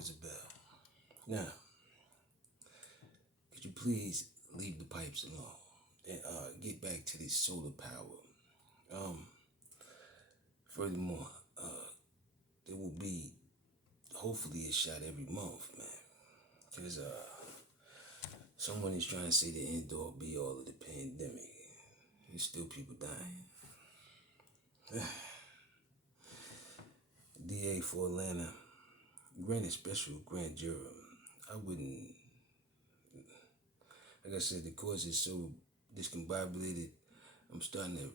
Isabel. Now, could you please leave the pipes alone and get back to this solar power? Um, Furthermore, there will be hopefully a shot every month, man. Because someone is trying to say the end all be all of the pandemic. There's still people dying. DA for Atlanta granted special grand jury. I wouldn't, like I said, the courts is so discombobulated. I'm starting to,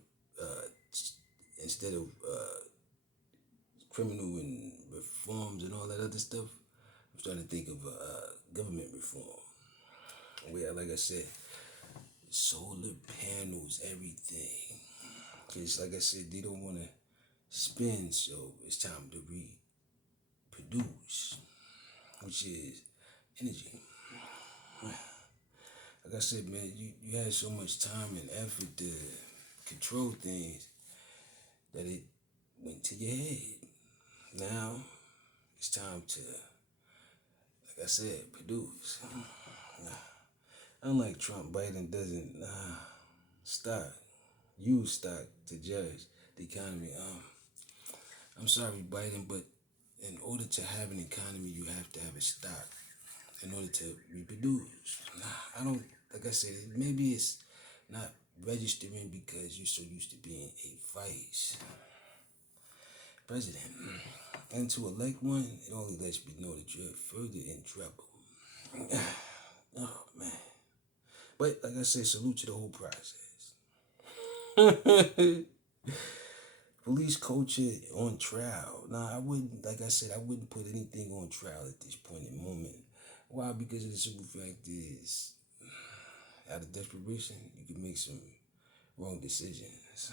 instead of criminal and reforms and all that other stuff, I'm starting to think of government reform. Where, like I said, solar panels, everything. Because, like I said, they don't want to spend, so it's time to reproduce, which is energy. Like I said, man, you had so much time and effort to control things that it went to your head. Now, it's time to, like I said, produce. Unlike Trump, Biden doesn't use stock to judge the economy. I'm sorry, Biden, but in order to have an economy, you have to have a stock in order to reproduce. I don't, like I said, maybe it's not registering because you're so used to being a vice president. And to elect one, it only lets me know that you're further in trouble. Oh, man. But, like I said, salute to the whole process. Police culture on trial. Now, I wouldn't, like I said, I wouldn't put anything on trial at this point in the moment. Why? Because of the simple fact is, out of desperation, you can make some wrong decisions.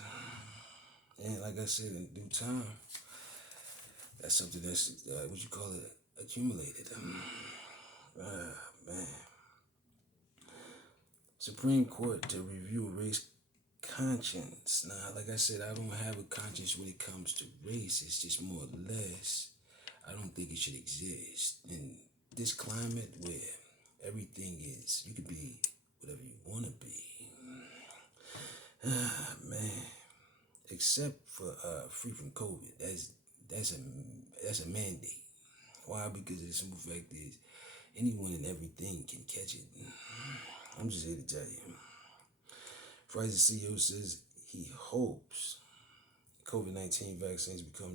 And like I said, in due time, that's something that's, what you call it, accumulated. Man. Supreme Court to review race conscience. Now, like I said, I don't have a conscience when it comes to race. It's just more or less, I don't think it should exist. In this climate where everything is, you can be whatever you want to be. Man. Except for free from COVID. That's a mandate. Why? Because the simple fact is, anyone and everything can catch it. I'm just here to tell you. Pfizer CEO says he hopes COVID-19 vaccines become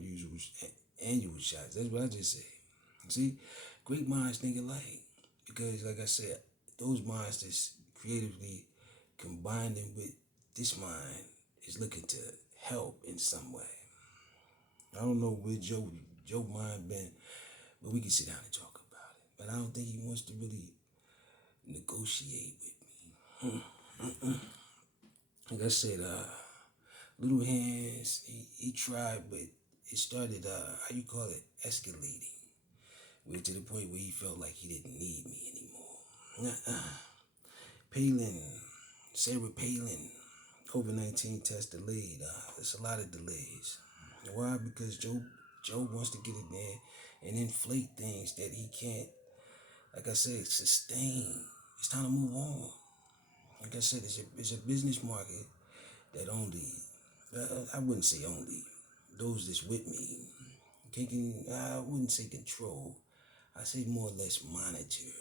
annual shots. That's what I just said. See, great minds think alike. Because, like I said, those minds that's creatively combining with this mind is looking to help in some way. I don't know where Joe mind been, but we can sit down and talk about it. But I don't think he wants to really negotiate with me. Like I said, Little Hands, he tried, but it started, escalating. We're to the point where he felt like he didn't need me anymore. Sarah Palin, COVID-19 test delayed. There's a lot of delays. Why? Because Joe wants to get in there and inflate things that he can't, like I said, sustain. It's time to move on. Like I said, it's a business market that only, I wouldn't say only, those that's with me, I wouldn't say control, I say more or less monitor.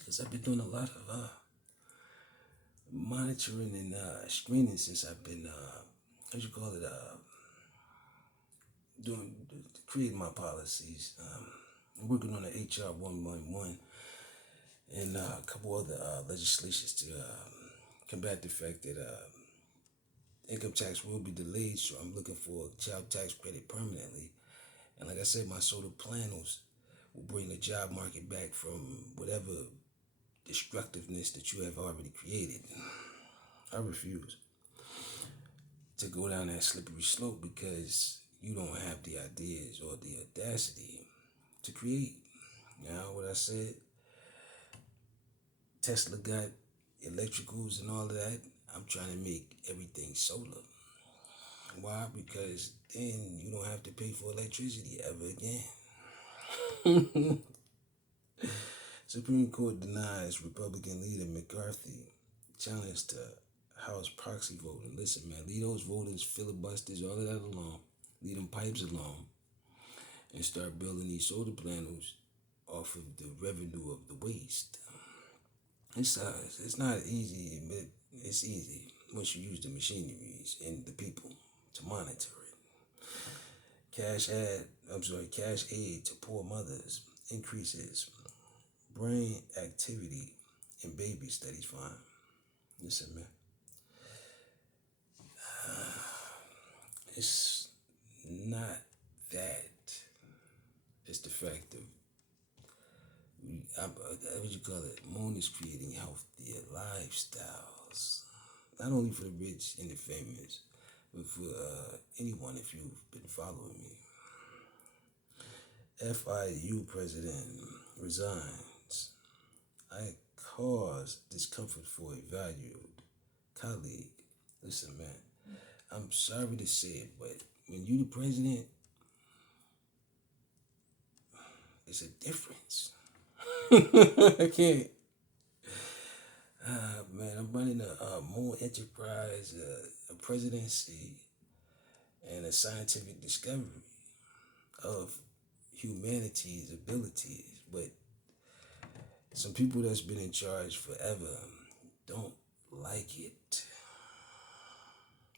Because I've been doing a lot of monitoring and screening since I've been, creating my policies. I'm working on the HR 111 and a couple other legislations to combat the fact that income tax will be delayed, so I'm looking for a child tax credit permanently. And like I said, my solar panels will bring the job market back from whatever destructiveness that you have already created. I refuse to go down that slippery slope because you don't have the ideas or the audacity to create. Now, what I said, Tesla got electricals and all of that. I'm trying to make everything solar. Why? Because then you don't have to pay for electricity ever again. Supreme Court denies Republican leader McCarthy challenge to House proxy voting. Listen, man, leave those voters, filibusters, all of that alone. Leave them pipes alone and start building these solar panels off of the revenue of the waste. It's not easy, but it's easy once you use the machineries and the people to monitor it. Cash aid to poor mothers increases brain activity in babies. Studies find. Listen, man, it's not that. It's the fact of what you call it. Moon is creating healthier lifestyles, not only for the rich and the famous, but for anyone. If you've been following me, FIU president resigns. I caused discomfort for a valued colleague. Listen, man, I'm sorry to say it, but when you the president, it's a difference. I can't. Man, I'm running a more enterprise, a presidency, and a scientific discovery of humanity's abilities. But some people that's been in charge forever don't like it.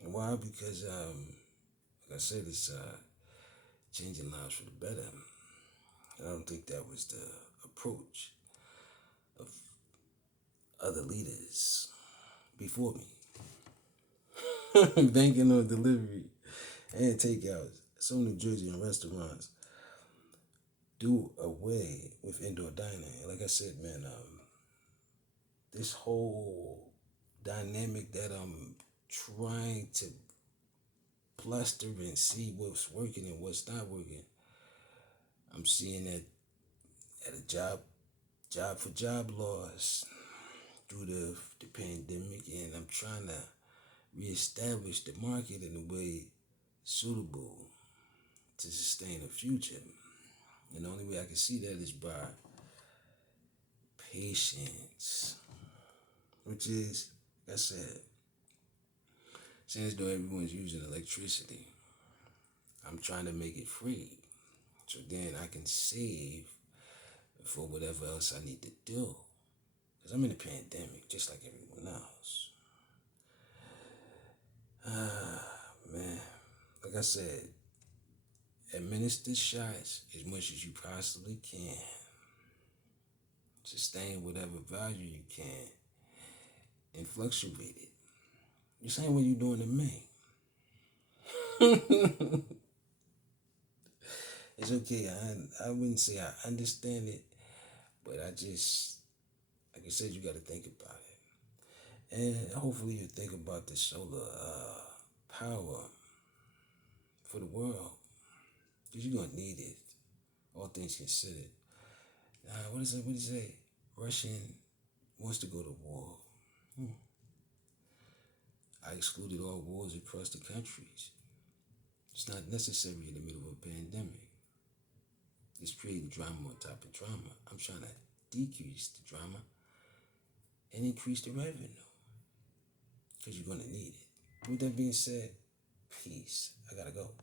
And why? Because, like I said, it's changing lives for the better. And I don't think that was the approach of other leaders before me. Banking on delivery and takeouts. Some New Jersey restaurants do away with indoor dining. Like I said, man, this whole dynamic that I'm trying to plaster and see what's working and what's not working, I'm seeing that at a job for job loss due to the pandemic, and I'm trying to reestablish the market in a way suitable to sustain a future. And the only way I can see that is by patience, which is, like I said, since though everyone's using electricity, I'm trying to make it free so then I can save for whatever else I need to do. Because I'm in a pandemic just like everyone else. Man, like I said, administer shots as much as you possibly can. Sustain whatever value you can and fluctuate it. The same way you're doing to me. It's okay. I wouldn't say I understand it, but I just, like I said, you got to think about it. And hopefully you think about the solar power for the world. Because you're going to need it, all things considered. What is it? What do you say? Russian wants to go to war. I excluded all wars across the countries. It's not necessary in the middle of a pandemic. It's creating drama on top of drama. I'm trying to decrease the drama and increase the revenue because you're going to need it. With that being said, peace. I got to go.